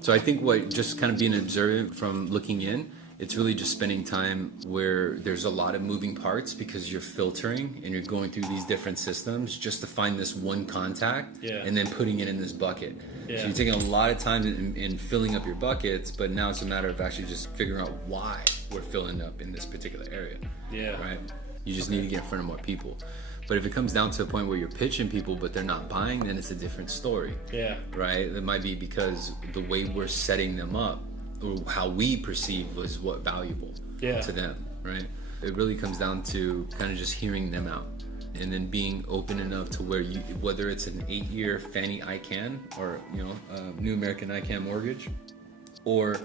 So I think what just kind of being observant from looking in, it's really just spending time where there's a lot of moving parts because you're filtering and you're going through these different systems just to find this one contact and then putting it in this bucket. So you're taking a lot of time in filling up your buckets, but now it's a matter of actually just figuring out why we're filling up in this particular area. Right? You just need to get in front of more people. But if it comes down to a point where you're pitching people but they're not buying, then it's a different story. Right? It might be because the way we're setting them up or how we perceive was what valuable to them, right? It really comes down to kind of just hearing them out and then being open enough to where you, whether it's an 8-year Fannie ICAN or, you know, a New American ICAN mortgage, or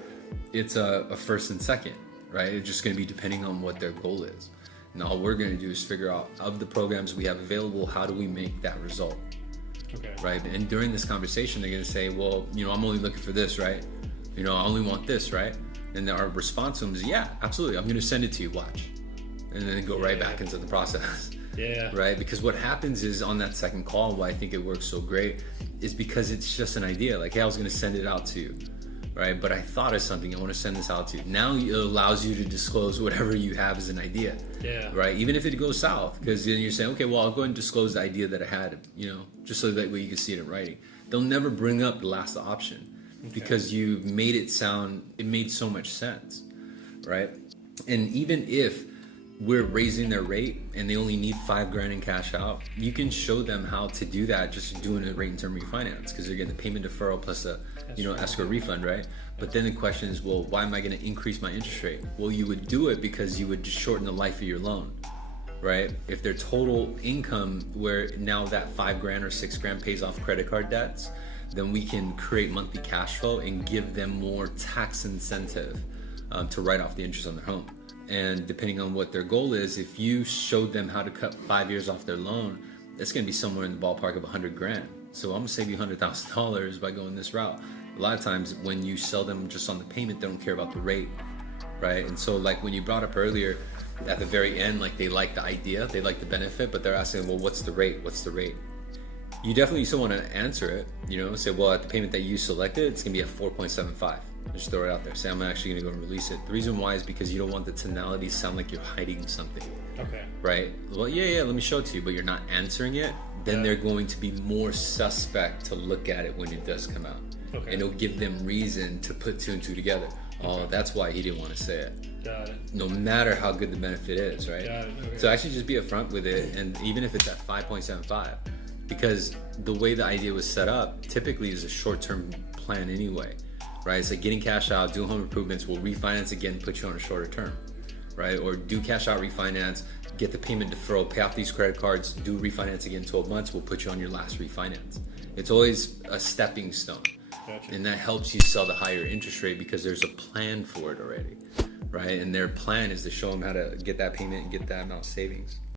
it's a first and second, right? It's just going to be depending on what their goal is. And all we're going to do is figure out, of the programs we have available, how do we make that result? Right? And during this conversation, they're going to say, well, you know, I'm only looking for this, right? You know, I only want this, right? And our response to them is, yeah, absolutely. I'm going to send it to you, watch. And then go right back into the process. Right? Because what happens is on that second call, why I think it works so great is because it's just an idea. Like, hey, I was going to send it out to you, right? But I thought of something. I want to send this out to you. Now it allows you to disclose whatever you have as an idea. Right? Even if it goes south, because then you're saying, okay, well, I'll go ahead and disclose the idea that I had, you know, just so that way you can see it in writing. They'll never bring up the last option. Because you made it sound, it made so much sense, right? And even if we're raising their rate and they only need $5,000 in cash out, you can show them how to do that just doing a rate and term refinance, because they're getting the payment deferral plus a escrow refund, right? But then the question is, well, why am I going to increase my interest rate? Well, you would do it because you would just shorten the life of your loan, right? If their total income, where now that $5,000 or $6,000 pays off credit card debts, then we can create monthly cash flow and give them more tax incentive to write off the interest on their home. And depending on what their goal is, if you showed them how to cut 5 years off their loan, that's going to be somewhere in the ballpark of $100,000. So I'm going to save you $100,000 by going this route. A lot of times when you sell them just on the payment, they don't care about the rate, right? And so like when you brought up earlier, at the very end, like they like the idea, they like the benefit, but they're asking, well, what's the rate? What's the rate? You definitely still want to answer it, you know, say, well, at the payment that you selected, it's going to be at 4.75. Just throw it out there. Say, I'm actually going to go and release it. The reason why is because you don't want the tonality to sound like you're hiding something. Right? Well, yeah, let me show it to you, but you're not answering it. Then they're going to be more suspect to look at it when it does come out. And it'll give them reason to put two and two together. Oh, that's why he didn't want to say it. Got it. No matter how good the benefit is, right? Got it. Okay. So actually just be upfront with it, and even if it's at 5.75, because the way the idea was set up typically is a short-term plan anyway, right? It's like getting cash out, doing home improvements, we'll refinance again, put you on a shorter term, right? Or do cash out refinance, get the payment deferral, pay off these credit cards, do refinance again 12 months, we'll put you on your last refinance. It's always a stepping stone. Gotcha. And that helps you sell the higher interest rate because there's a plan for it already, right? And their plan is to show them how to get that payment and get that amount of savings.